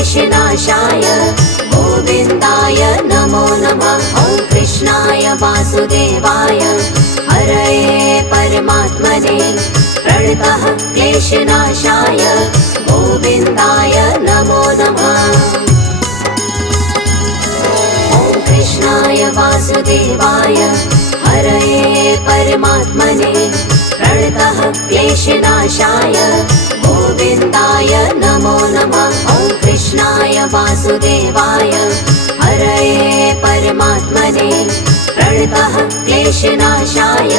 क्लेशनाशाय गोविन्दाय नमो नमः। ॐ कृष्णाय वासुदेवाय हरये परमात्मने प्रणतः क्लेशनाशाय गोविन्दाय नमो नमः। ॐ कृष्णाय वासुदेवाय हरये परमात्मने प्रणतः क्लेशनाशाय गोविन्दाय नमो नमः। ॐ कृष्णाय वासुदेवाय हरये परमात्मने प्रणतः क्लेशनाशाय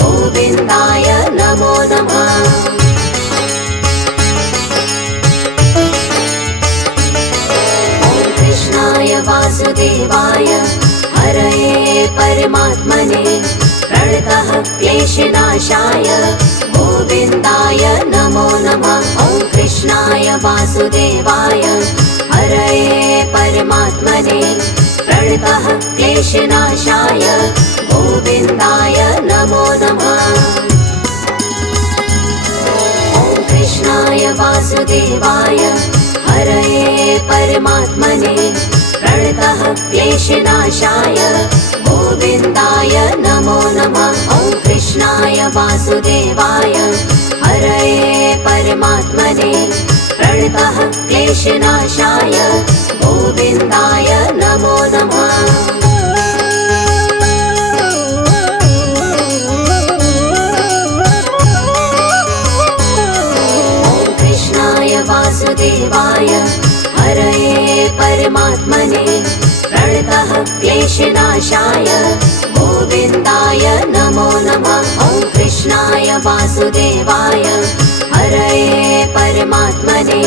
गोविन्दाय नमो नमः। ॐ कृष्णाय वासुदेवाय हरये परमात्मने प्रणतः क्लेशनाशाय गोविन्दाय नमो नमः। ॐ कृष्णाय वासुदेवाय हरये परमात्मने प्रणतः क्लेशनाशाय गोविन्दाय नमो नमः। ॐ कृष्णाय वासुदेवाय हरये परमात्मने प्रणतः क्लेशनाशाय गोविन्दाय नमो नमः। ॐ कृष्णाय वासुदेवाय हरये परमात्मने प्रणतः क्लेशनाशाय गोविन्दाय नमो नमः। ॐ कृष्णाय वासुदेवाय हरये परमात्मने प्रणतः क्लेशनाशाय गोविन्दाय नमो नमः। ॐ कृष्णाय वासुदेवाय हरये परमात्मने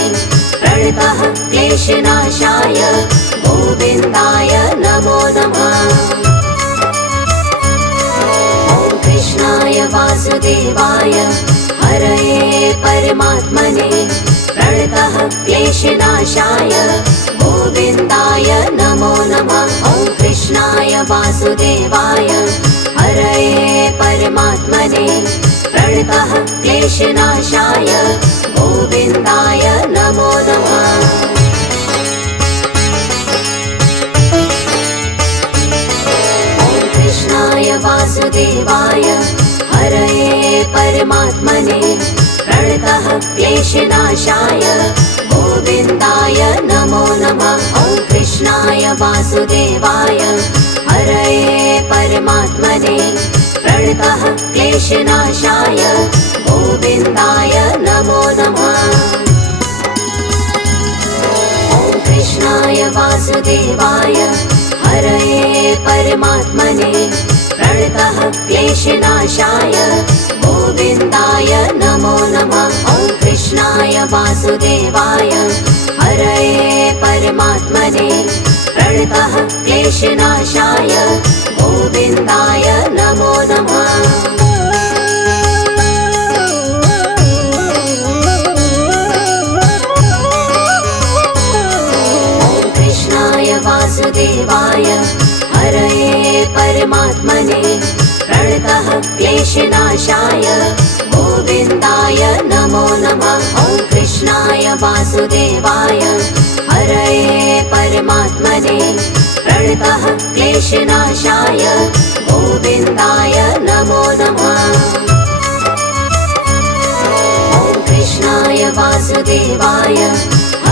प्रणतः क्लेशनाशाय गोविन्दाय नमो नमः। ॐ कृष्णाय वासुदेवाय हरये परमात्मने प्रणतः क्लेशनाशाय गोविन्दाय नमो नमः। ॐ कृष्णाय वासुदेवाय हरये परमात्मने प्रणतः क्लेशनाशाय गोविन्दाय नमो नमः। ॐ कृष्णाय वासुदेवाय हरये परमात्मने प्रणतः क्लेशनाशाय गोविन्दाय नमो नमः। ॐ कृष्णाय वासुदेवाय हरये परमात्मने प्रणतः क्लेशनाशाय गोविन्दाय नमो नमः। ॐ कृष्णाय वासुदेवाय हरये परमात्मने प्रणतः क्लेशनाशाय गोविन्दाय नमो नमः। ॐ कृष्णाय वासुदेवाय हरये परमात्मने प्रणतः क्लेशनाशाय गोविन्दाय नमो नमः। ॐ कृष्णाय वासुदेवाय हरये परमात्मने प्रणतः क्लेशनाशाय गोविन्दाय नमो नमः। ॐ कृष्णाय वासुदेवाय हरये परमात्मने प्रणतः क्लेशनाशाय गोविन्दाय नमो नमः। ॐ कृष्णाय वासुदेवाय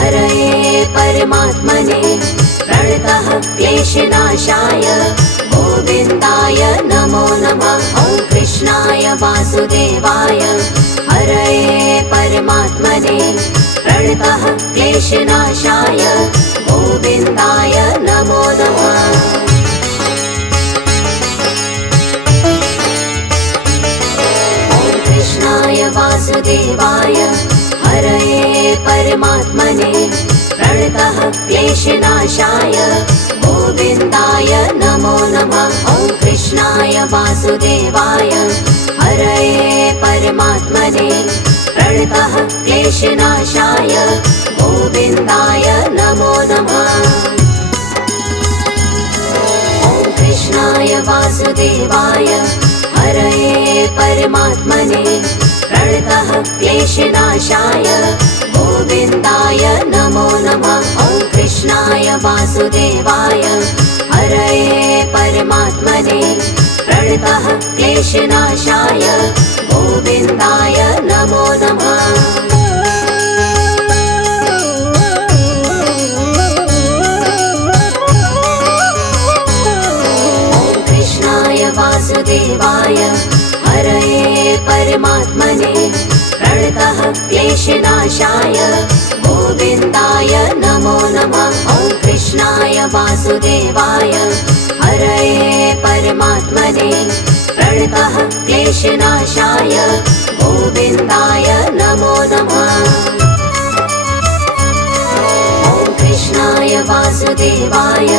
हरये परमात्मने प्रणतः क्लेशनाशाय गोविन्दाय नमो नमः। ॐ कृष्णाय वासुदेवाय हरये परमात्मने प्रणतः क्लेशनाशाय गोविन्दाय नमो नमः। ॐ कृष्णाय वासुदेवाय हरये परमात्मने प्रणतः क्लेशनाशाय गोविन्दाय नमो नमः। ॐ कृष्णाय वासुदेवाय हरये परमात्मने प्रणतः क्लेशनाशाय गोविन्दाय नमो नमः। ॐ कृष्णाय वासुदेवाय हरये परमात्मने प्रणतः क्लेशनाशाय गोविन्दाय नमो नमः। वासुदेवाय हरये परमात्मने प्रणतः क्लेशनाशाय गोविन्दाय नमो नमः। वासुदेवाय हरये परमात्मने प्रणतः क्लेशनाशाय गोविन्दाय नमो नमः। ॐ कृष्णाय वासुदेवाय हरये परमात्मने प्रणतः क्लेशनाशाय गोविन्दाय नमो नमः। ॐ कृष्णाय वासुदेवाय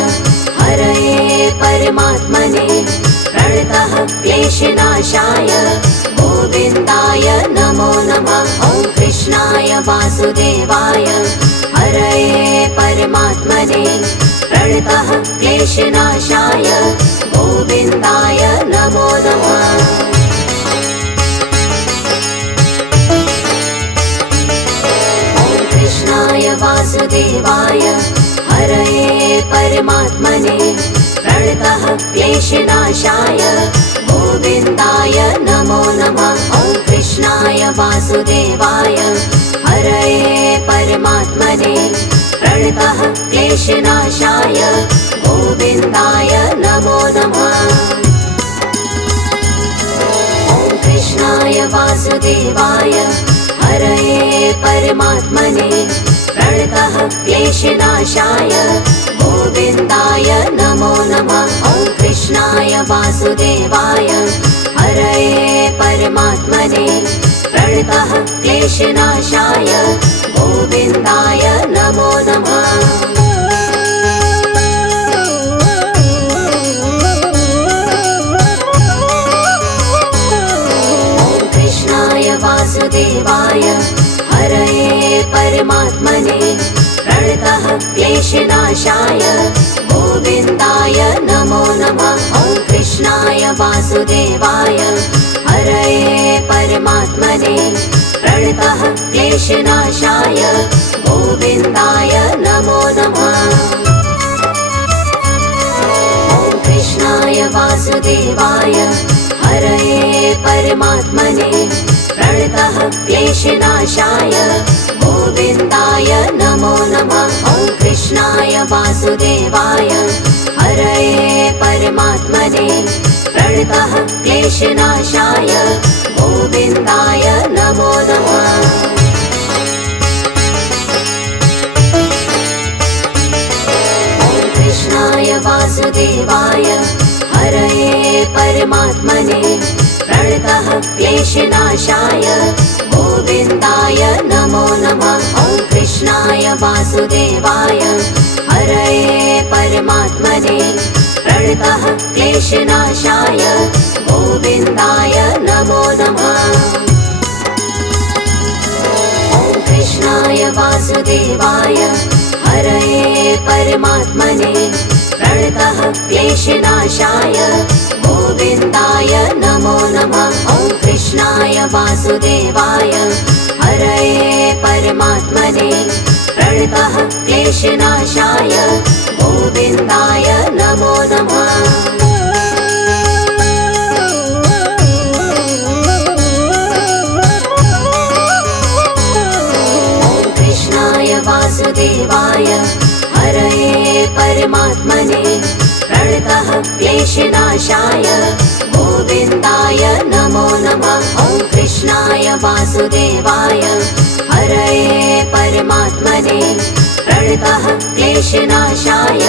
हरये परमात्मने प्रणतः क्लेशनाशाय गोविन्दाय नमो नमः। ॐ कृष्णाय वासुदेवाय हरये परमात्मने प्रणतः क्लेशनाशाय गोविन्दाय नमो नमः। ॐ कृष्णाय वासुदेवाय हरये परमात्मने प्रणतः क्लेशनाशाय गोविन्दाय नमो नमः। ॐ कृष्णाय वासुदेवाय हरये परमात्मने प्रणतः क्लेशनाशाय गोविन्दाय नमो नमः। ॐ कृष्णाय वासुदेवाय हरये परमात्मने प्रणतः क्लेशनाशाय गोविन्दाय नमो नमः। ॐ कृष्णाय वासुदेवाय हरये परमात्मने प्रणतः क्लेशनाशाय गोविन्दाय नमो नमः। ॐ कृष्णाय वासुदेवाय हरये परमात्मने प्रणतः क्लेशनाशाय गोविन्दाय नमो नमः। ॐ कृष्णाय वासुदेवाय हरये परमात्मने प्रणतः क्लेशनाशाय गोविन्दाय नमो नमः। ॐ कृष्णाय वासुदेवाय हरये परमात्मने प्रणतः क्लेशनाशाय गोविन्दाय नमो नमः। ॐ कृष्णाय वासुदेवाय हरये परमात्मने प्रणतः क्लेशनाशाय गोविन्दाय नमो नमः। ॐ कृष्णाय वासुदेवाय हरये परमात्मने प्रणतः क्लेशनाशाय गोविन्दाय नमो नमः। ॐ कृष्णाय वासुदेवाय हरये परमात्मने प्रणतः क्लेशनाशाय गोविन्दाय नमो नमः। ॐ कृष्णाय वासुदेवाय हरये परमात्मने प्रणतः क्लेशनाशाय गोविन्दाय नमो नमः। ॐ कृष्णाय वासुदेवाय हरये परमात्मने प्रणतः क्लेशनाशाय गोविन्दाय नमो नमः। ॐ कृष्णाय वासुदेवाय हरये परमात्मने प्रणतः क्लेशनाशाय गोविन्दाय नमो नमः। ॐ कृष्णाय वासुदेवाय हरये परमात्मने प्रणतः क्लेशनाशाय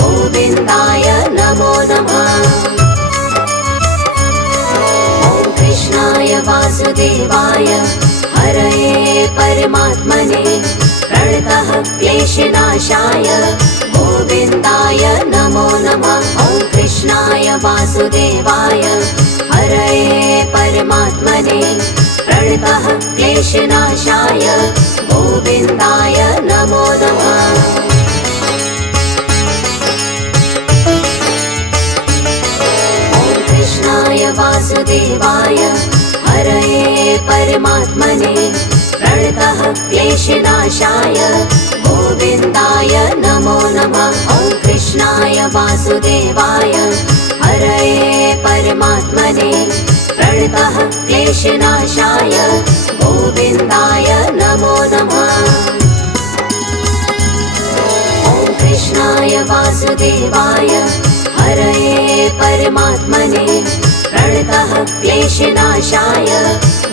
गोविन्दाय नमो नमः। ॐ कृष्णाय वासुदेवाय हरये परमात्मने प्रणतः क्लेशनाशाय गोविन्दाय नमो नमः। ॐ कृष्णाय वासुदेवाय हरये परमात्मने प्रणतः क्लेशनाशाय गोविन्दाय नमो नमः। ॐ कृष्णाय वासुदेवाय हरये परमात्मने प्रणतः क्लेशनाशाय गोविन्दाय नमो नमः। वासुदेवाय हरये परमात्मने प्रणतः क्लेशनाशाय गोविन्दाय नमो नमः। ॐ कृष्णाय वासुदेवाय हरये परमात्मने प्रणतः क्लेशनाशाय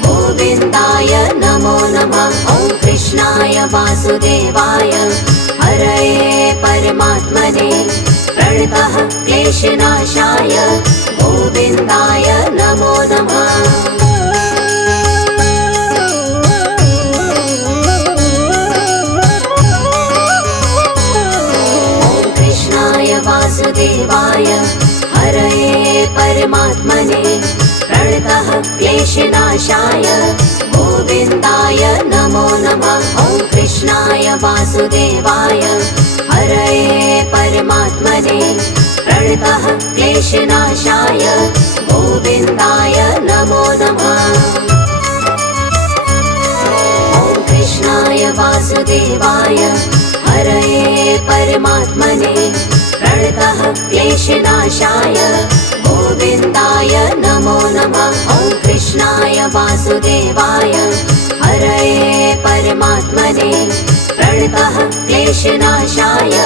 गोविन्दाय नमो नमः। ॐ कृष्णाय वासुदेवाय हरये परमात्मने प्रणतः क्लेशनाशाय गोविन्दाय नमो नमः। ॐ कृष्णाय वासुदेवाय हरये परमात्मने प्रणतः क्लेशनाशाय गोविन्दाय नमो नमः। ॐ कृष्णाय वासुदेवाय हरये परमात्मने प्रणतः क्लेशनाशाय गोविन्दाय नमो नमः। ॐ कृष्णाय वासुदेवाय हरये परमात्मने प्रणतः क्लेशनाशाय गोविन्दाय नमो नमः। ॐ कृष्णाय वासुदेवाय हरये परमात्मने प्रणतः क्लेशनाशाय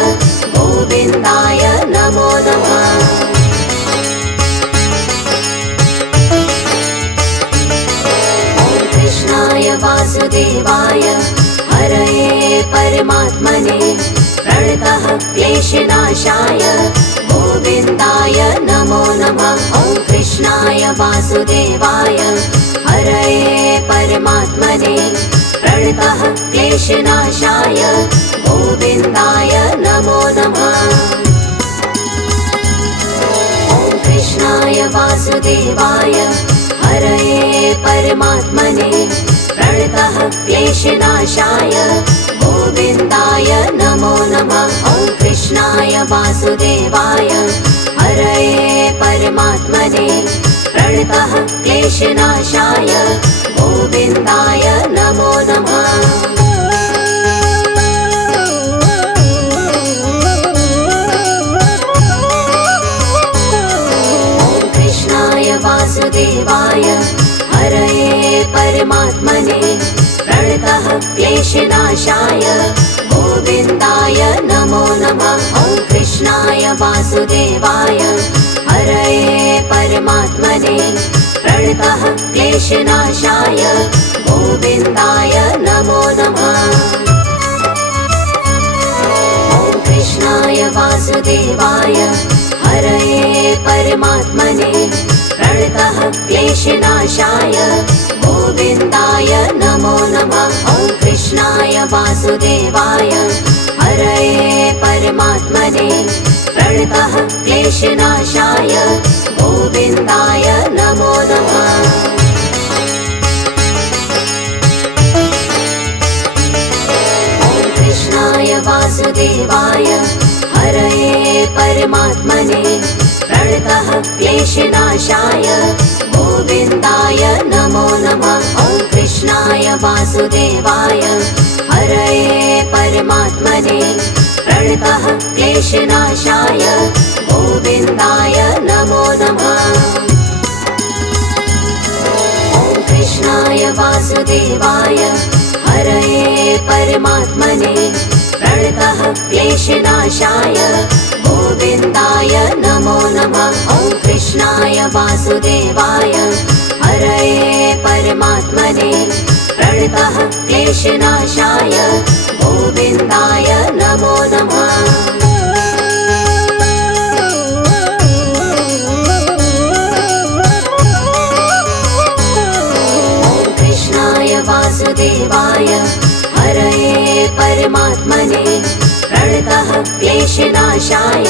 गोविन्दाय नमो नमः। ॐ कृष्णाय वासुदेवाय हरये परमात्मने प्रणतः क्लेशनाशाय गोविन्दाय नमो नमः। ॐ कृष्णाय वासुदेवाय हरये परमात्मने प्रणतः क्लेशनाशाय गोविन्दाय नमो नमः। ॐ कृष्णाय वासुदेवाय हरये परमात्मने प्रणतः क्लेशनाशाय गोविन्दाय नमो नमः। ॐ कृष्णाय वासुदेवाय हरये परमात्मने प्रणतः क्लेशनाशाय गोविन्दाय नमो नमः। ॐ कृष्णाय वासुदेवाय हरये परमात्मने प्रणतः क्लेशनाशाय गोविन्दाय नमो नमः। ॐ कृष्णाय वासुदेवाय हरये परमात्मने प्रणतः क्लेशनाशाय गोविन्दाय नमो नमः। ॐ कृष्णाय वासुदेवाय हरये परमात्मने प्रणतः क्लेशनाशाय गोविन्दाय नमो नमः। ॐ कृष्णाय वासुदेवाय हरये परमात्मने प्रणतः क्लेशनाशाय गोविन्दाय नमो नमः। ॐ कृष्णाय वासुदेवाय हरये परमात्मने प्रणतः क्लेशनाशाय गोविन्दाय नमो नमः। ॐ कृष्णाय वासुदेवाय हरये परमात्मने प्रणतः क्लेशनाशाय गोविन्दाय नमो नमः। ॐ कृष्णाय वासुदेवाय हरये परमात्मने प्रणतः क्लेशनाशाय गोविन्दाय नमो नमः। ॐ कृष्णाय वासुदेवाय हरये परमात्मने प्रणतः क्लेशनाशाय गोविन्दाय नमो नमः। ॐ कृष्णाय वासुदेवाय हरये परमात्मने प्रणतः क्लेशनाशाय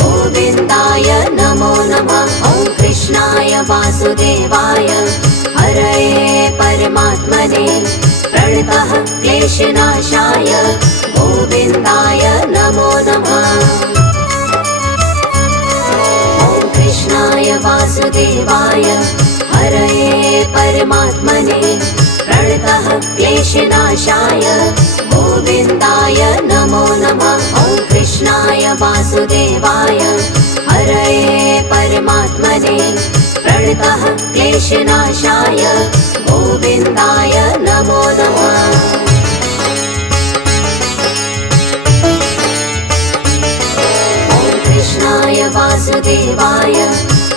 गोविन्दाय नमो नमः। ॐ कृष्णाय वासुदेवाय हरये परमात्मने प्रणतः क्लेशनाशाय गोविन्दाय नमो नमः। ॐ कृष्णाय वासुदेवाय हरये परमात्मने प्रणतः क्लेशनाशाय गोविन्दाय नमो नमः। ॐ कृष्णाय वासुदेवाय क्लेशनाशाय गोविन्दाय नमो नमः। कृष्णाय वासुदेवाय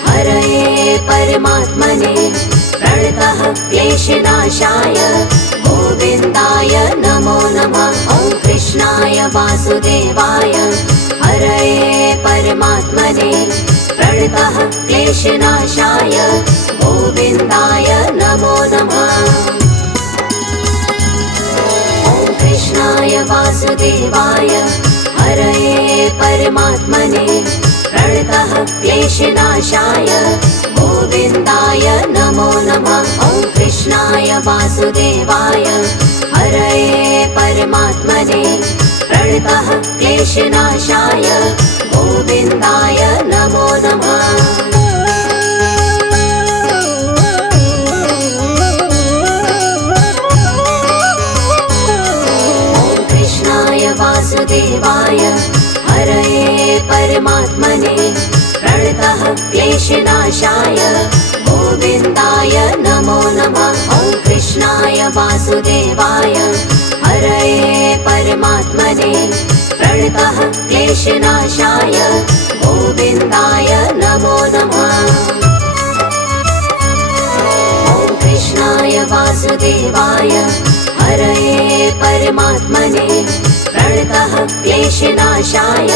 हरये परमात्मने प्रणतः क्लेशनाशाय गोविन्दाय नमो नमः। ॐ कृष्णाय वासुदेवाय हरये परमात्मने प्रणतः क्लेशनाशाय गोविन्दाय नमो नमः। ॐ कृष्णाय वासुदेवाय हरये परमात्मने प्रणतः क्लेशनाशाय गोविन्दाय नमो नमः। ॐ कृष्णाय वासुदेवाय हरये परमात्मने प्रणतः क्लेशनाशाय गोविन्दाय नमो नमः। वासुदेवाय हरये परमात्मने प्रणतः क्लेशनाशाय गोविन्दाय नमो नमः। ॐ कृष्णाय वासुदेवाय हरये परमात्मने प्रणतः क्लेशनाशाय गोविन्दाय नमो नमः। ॐ कृष्णाय वासुदेवाय हरये परमात्मने प्रणतः क्लेशनाशाय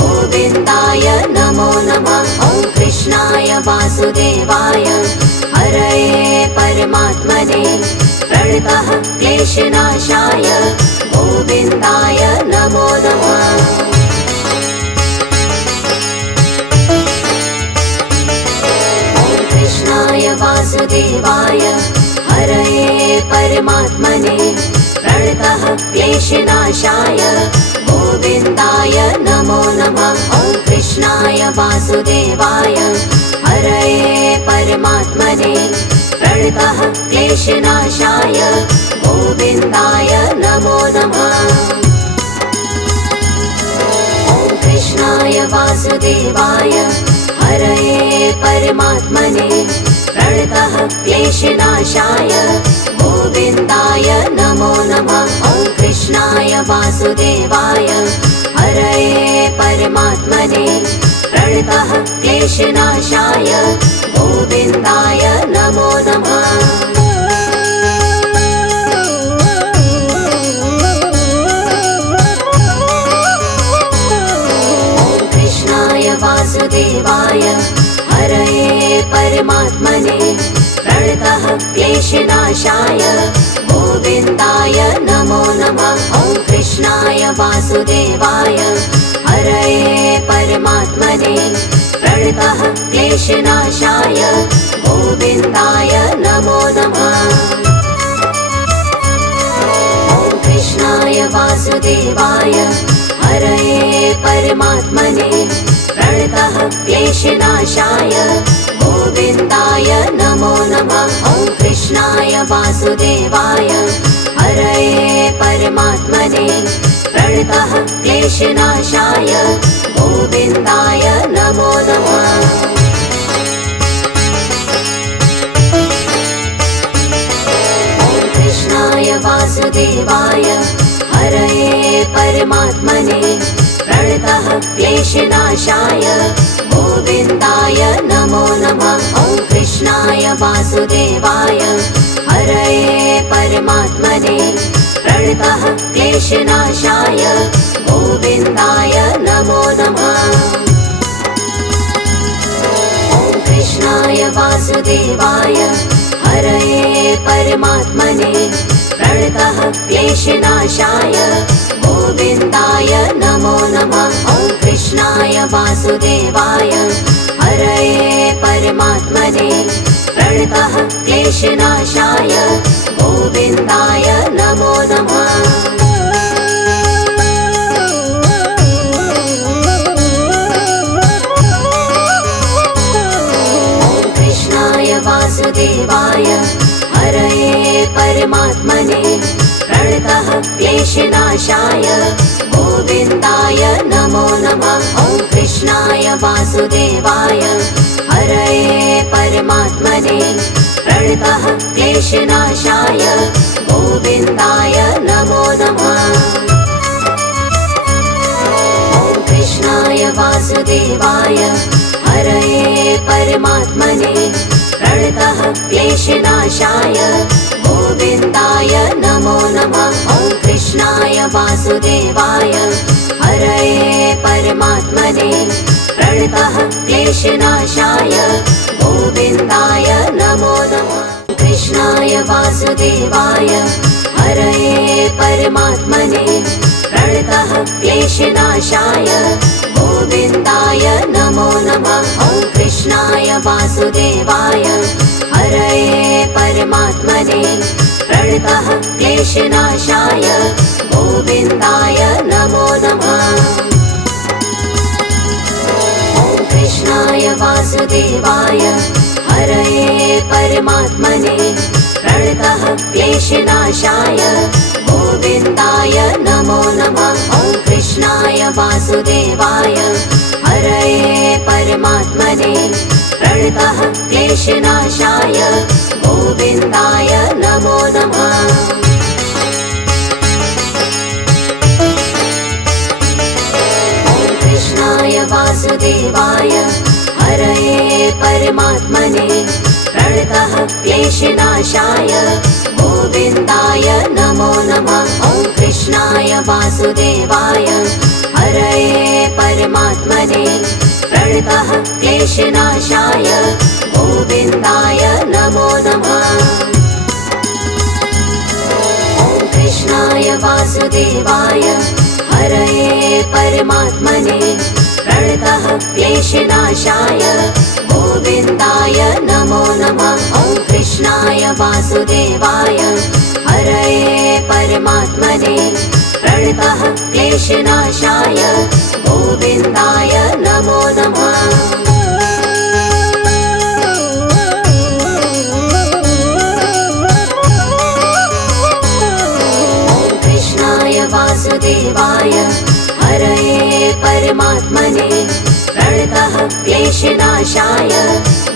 गोविन्दाय नमो नमः। ॐ कृष्णाय वासुदेवाय हरये परमात्मने प्रणतः क्लेशनाशाय गोविन्दाय नमो नमः। ॐ कृष्णाय वासुदेवाय हरये परमात्मने प्रणतः क्लेशनाशाय गोविन्दाय नमो नमः। ॐ कृष्णाय वासुदेवाय हरये परमात्मने प्रणतः क्लेशनाशाय गोविन्दाय नमो नमः। ॐ कृष्णाय वासुदेवाय हरये परमात्मने प्रणतः क्लेशनाशाय गोविन्दाय नमो नमः। ॐ कृष्णाय वासुदेवाय हरये परमात्मने प्रणतः क्लेशनाशाय गोविन्दाय नमो नमः। ॐ कृष्णाय वासुदेवाय हरये परमात्मने प्रणतः क्लेशनाशाय गोविन्दाय नमो नमः। ॐ कृष्णाय वासुदेवाय हरये परमात्मने प्रणतः क्लेशनाशाय गोविन्दाय नमो नमः। ॐ कृष्णाय वासुदेवाय हरये परमात्मने प्रणतः क्लेशनाशाय गोविन्दाय नमो नमः। ॐ कृष्णाय वासुदेवाय हरये परमात्मने प्रणतः क्लेशनाशाय गोविन्दाय नमो नमः। ॐ कृष्णाय वासुदेवाय हरये परमात्मने प्रणतः क्लेशनाशाय गोविन्दाय नमो नमः। ॐ कृष्णाय वासुदेवाय हरये परमात्मने प्रणतः क्लेशनाशाय गोविन्दाय नमो नमः। ॐ कृष्णाय वासुदेवाय हरये परमात्मने प्रणतः क्लेशनाशाय गोविन्दाय नमो नमः। ॐ कृष्णाय वासुदेवाय हरये परमात्मने प्रणतः क्लेशनाशाय गोविन्दाय नमो नमः। वासुदेवाय हरये परमात्मने प्रणतः क्लेशनाशाय गोविन्दाय नमो नमः। ॐ कृष्णाय वासुदेवाय हरये परमात्मने प्रणतः क्लेशनाशाय गोविन्दाय नमो नमः। ॐ कृष्णाय वासुदेवाय हरये परमात्मने प्रणतः क्लेशनाशाय गोविन्दाय नमो नमः। ॐ कृष्णाय वासुदेवाय हरये परमात्मने प्रणतः क्लेशनाशाय गोविन्दाय नमो नमः। कृष्णाय वासुदेवाय हरये परमात्मने प्रणतः क्लेशनाशाय गोविन्दाय नमो नमः। ॐ कृष्णाय वासुदेवाय हरये परमात्मने प्रणतः क्लेशनाशाय गोविन्दाय नमो नमः। ॐ कृष्णाय वासुदेवाय हरये परमात्मने प्रणतः क्लेशनाशाय गोविन्दाय नमो नमः। ॐ कृष्णाय वासुदेवाय हरये परमात्मने प्रणतः क्लेशनाशाय गोविन्दाय नमो नमः। ॐ कृष्णाय वासुदेवाय हरये परमात्मने प्रणतः क्लेशनाशाय गोविन्दाय नमो नमः। ॐ कृष्णाय वासुदेवाय हरये परमात्मने प्रणतः क्लेशनाशाय गोविन्दाय नमो नमः। ॐ कृष्णाय वासुदेवाय हरये परमात्मने प्रणतः क्लेशनाशाय गोविन्दाय नमो नमः। ॐ कृष्णाय वासुदेवाय हरये परमात्मने प्रणतः क्लेशनाशाय गोविन्दाय नमो नमः। ॐ कृष्णाय वासुदेवाय हरये परमात्मने प्रणतः क्लेशनाशाय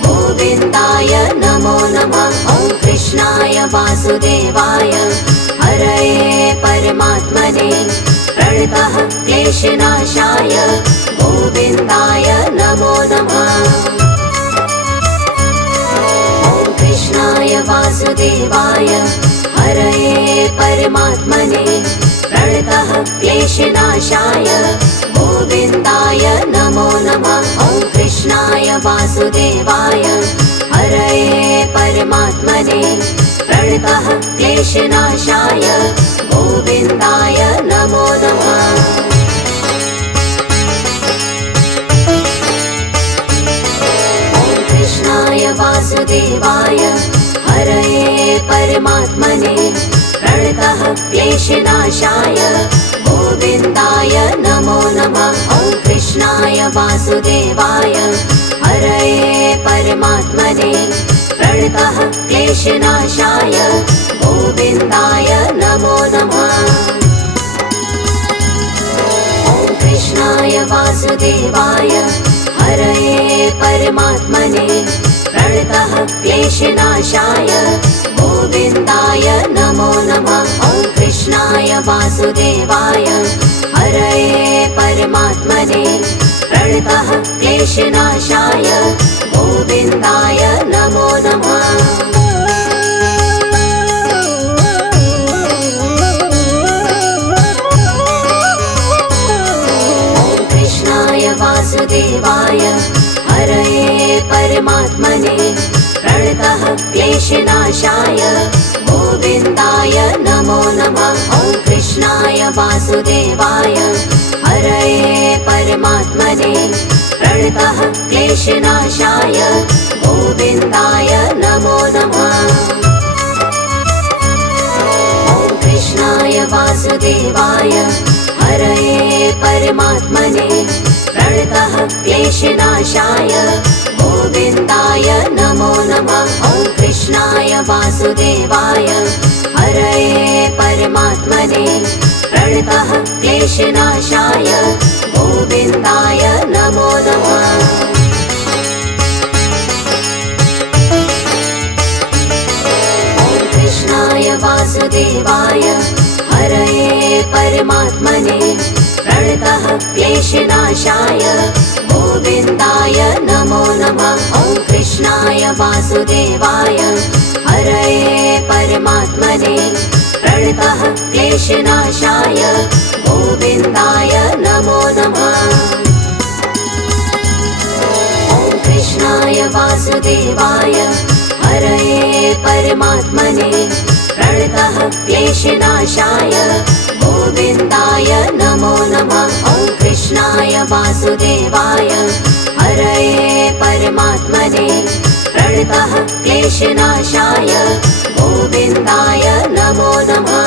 गोविन्दाय नमो नमः। ॐ कृष्णाय वासुदेवाय हरये परमात्मने प्रणतः क्लेशनाशाय गोविन्दाय नमो नमः। ॐ कृष्णाय वासुदेवाय हरये परमात्मने प्रणतः क्लेशनाशाय गोविन्दाय नमो नमः। ॐ कृष्णाय वासुदेवाय हरये परमात्मने प्रणतः क्लेशनाशाय गोविन्दाय नमो नमः। ॐ कृष्णाय वासुदेवाय हरये परमात्मने प्रणतः क्लेशनाशाय गोविन्दाय नमो नमः। ॐ कृष्णाय वासुदेवाय हरये परमात्मने प्रणतः क्लेशनाशाय गोविन्दाय नमो नमः। ॐ कृष्णाय वासुदेवाय हरये परमात्मने प्रणतः क्लेशनाशाय गोविन्दाय नमो नमः। ॐ कृष्णाय वासुदेवाय हरये परमात्मने प्रणतः क्लेशनाशाय गोविन्दाय नमो नमः। ॐ कृष्णाय वासुदेवाय हरये परमात्मने प्रणतः क्लेशनाशाय गोविन्दाय नमो नमः। ॐ कृष्णाय वासुदेवाय हरये परमात्मने प्रणतः क्लेशनाशाय गोविन्दाय नमो नमः। ॐ कृष्णाय वासुदेवाय हरये परमात्मने प्रणतः क्लेशनाशाय गोविन्दाय नमो नमः। ॐ कृष्णाय वासुदेवाय हरये परमात्मने प्रणतः क्लेशनाशाय गोविन्दाय नमो नमः। वासुदेवाय हरये परमात्मने प्रणतः क्लेशनाशाय गोविन्दाय नमो नमः। ॐ कृष्णाय वासुदेवाय हरये परमात्मने प्रणतः क्लेशनाशाय गोविन्दाय नमो नमः। ॐ कृष्णाय वासुदेवाय हरये परमात्मने प्रणतः क्लेशनाशाय गोविन्दाय नमो नमः। ॐ कृष्णाय वासुदेवाय हरये परमात्मने प्रणतः क्लेशनाशाय गोविन्दाय नमो नमः।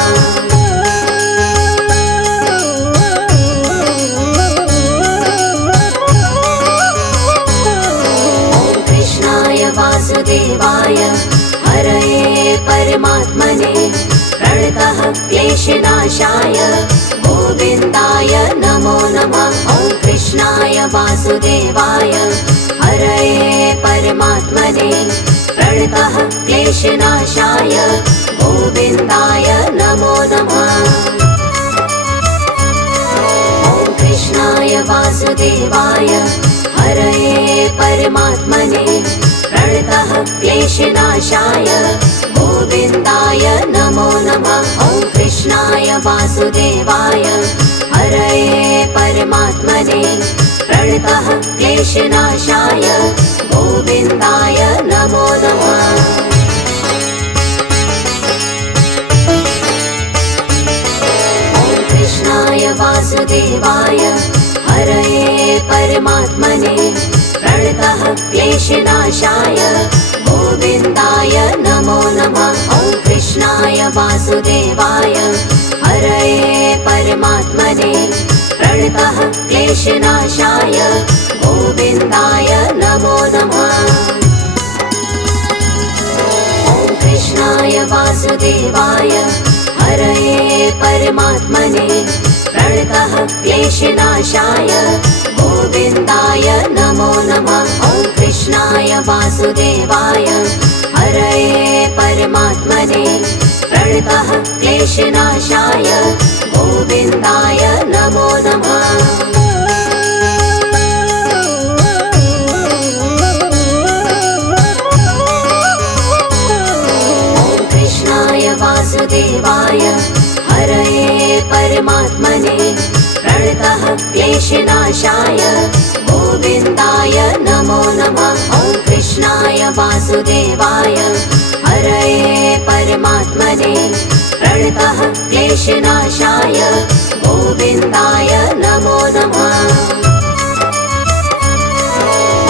वासुदेवाय हरये परमात्मने प्रणतः क्लेशनाशाय गोविन्दाय नमो नमः। ॐ कृष्णाय वासुदेवाय हरये परमात्मने प्रणतः क्लेशनाशाय गोविन्दाय नमो नमः। ॐ कृष्णाय वासुदेवाय हरये परमात्मने प्रणतः क्लेशनाशाय गोविन्दाय नमो नमः। ॐ कृष्णाय वासुदेवाय हरये परमात्मने प्रणतः क्लेशनाशाय गोविन्दाय नमो नमः। ॐ कृष्णाय वासुदेवाय हरये परमात्मने प्रणतः क्लेशनाशाय गोविन्दाय नमो नमः। ॐ कृष्णाय वासुदेवाय हरये परमात्मने प्रणतः क्लेशनाशाय गोविन्दाय नमो नमः। ॐ कृष्णाय वासुदेवाय हरये परमात्मने प्रणतः क्लेशनाशाय गोविन्दाय नमो नमः। ॐ कृष्णाय वासुदेवाय हरये परमात्मने प्रणतः क्लेशनाशाय गोविन्दाय नमो नमः। ॐ कृष्णाय वासुदेवाय हरये परमात्मने प्रणतः क्लेशनाशाय गोविन्दाय नमो नमः। ॐ कृष्णाय वासुदेवाय हरये परमात्मने प्रणतः क्लेशनाशाय गोविन्दाय नमो नमः।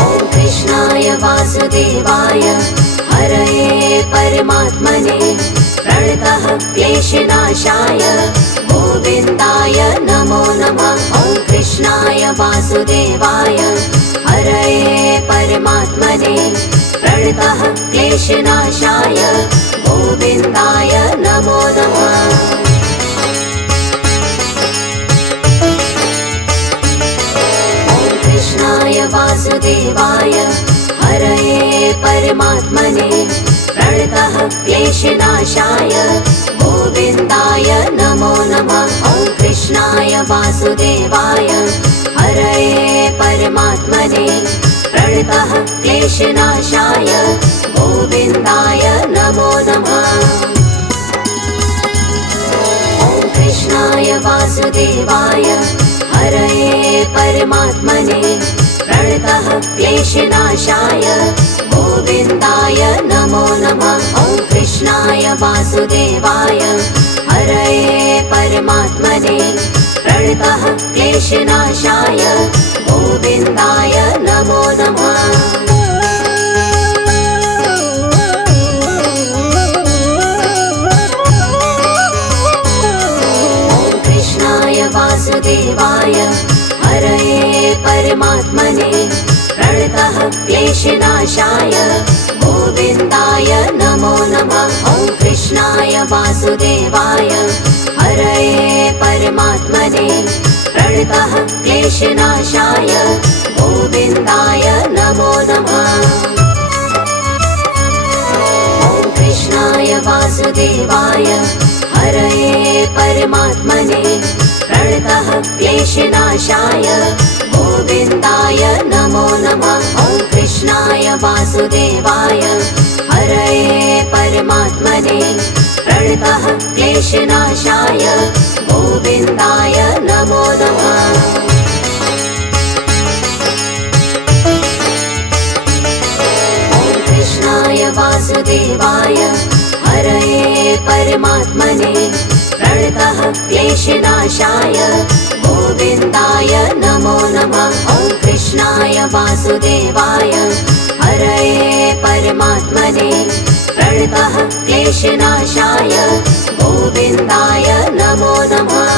ॐ कृष्णाय वासुदेवाय हरये परमात्मने प्रणतः क्लेशनाशाय गोविन्दाय नमो नमः। ॐ कृष्णाय वासुदेवाय हरये परमात्मने प्रणतः क्लेशनाशाय गोविन्दाय नमो नमः। ॐ कृष्णाय वासुदेवाय हरये परमात्मने प्रणतः क्लेशनाशाय गोविन्दाय नमो नमः। ॐ कृष्णाय वासुदेवाय हरये परमात्मने प्रणतः क्लेशनाशाय गोविन्दाय नमो नमः। ॐ कृष्णाय वासुदेवाय हरये परमात्मने प्रणतः क्लेशनाशाय गोविन्दाय नमो नमः। ॐ कृष्णाय वासुदेवाय हरये परमात्मने प्रणतः क्लेशनाशाय गोविन्दाय नमो नमः। ॐ कृष्णाय वासुदेवाय हरये परमात्मने प्रणतः क्लेशनाशाय गोविन्दाय नमो नमः। ॐ कृष्णाय वासुदेवाय हरये परमात्मने प्रणतः क्लेशनाशाय गोविन्दाय नमो नमः। ॐ कृष्णाय वासुदेवाय हरये परमात्मने प्रणतः क्लेशनाशाय गोविन्दाय नमो नमः। ॐ कृष्णाय वासुदेवाय हरये परमात्मने प्रणतः क्लेशनाशाय गोविन्दाय नमो नमः। ॐ कृष्णाय वासुदेवाय हरये परमात्मने प्रणतः क्लेशनाशाय गोविन्दाय नमो नमः। ॐ कृष्णाय वासुदेवाय हरये परमात्मने प्रणतः क्लेशनाशाय गोविन्दाय नमो नमः।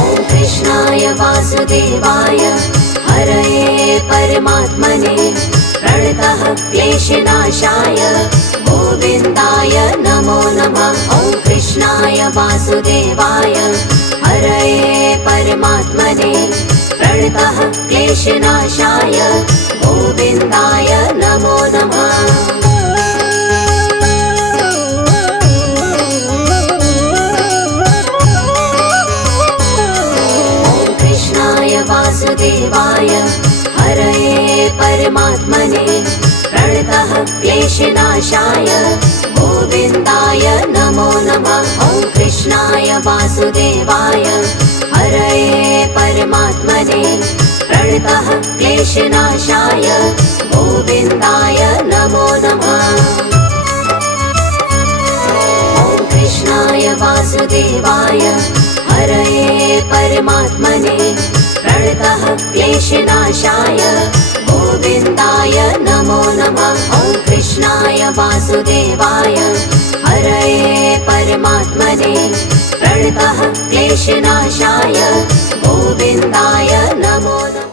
ॐ कृष्णाय वासुदेवाय हरये परमात्मने प्रणतः क्लेशनाशाय गोविन्दाय नमो नमः। ॐ कृष्णाय वासुदेवाय हरये परमात्मने प्रणतः क्लेशनाशाय गोविन्दाय नमो नमः। ॐ कृष्णाय वासुदेवाय हरये परमात्मने प्रणतः क्लेशनाशाय गोविन्दाय नमो नमः। ॐ कृष्णाय वासुदेवाय हरये परमात्मने प्रणतः क्लेशनाशाय गोविन्दाय नमो नमः। ॐ कृष्णाय वासुदेवाय हरये परमात्मने प्रणतः क्लेशनाशाय गोविन्दाय नमो नमः। ॐ कृष्णाय वासुदेवाय हरये परमात्मने प्रणतः क्लेशनाशाय गोविन्दाय नमो नमः।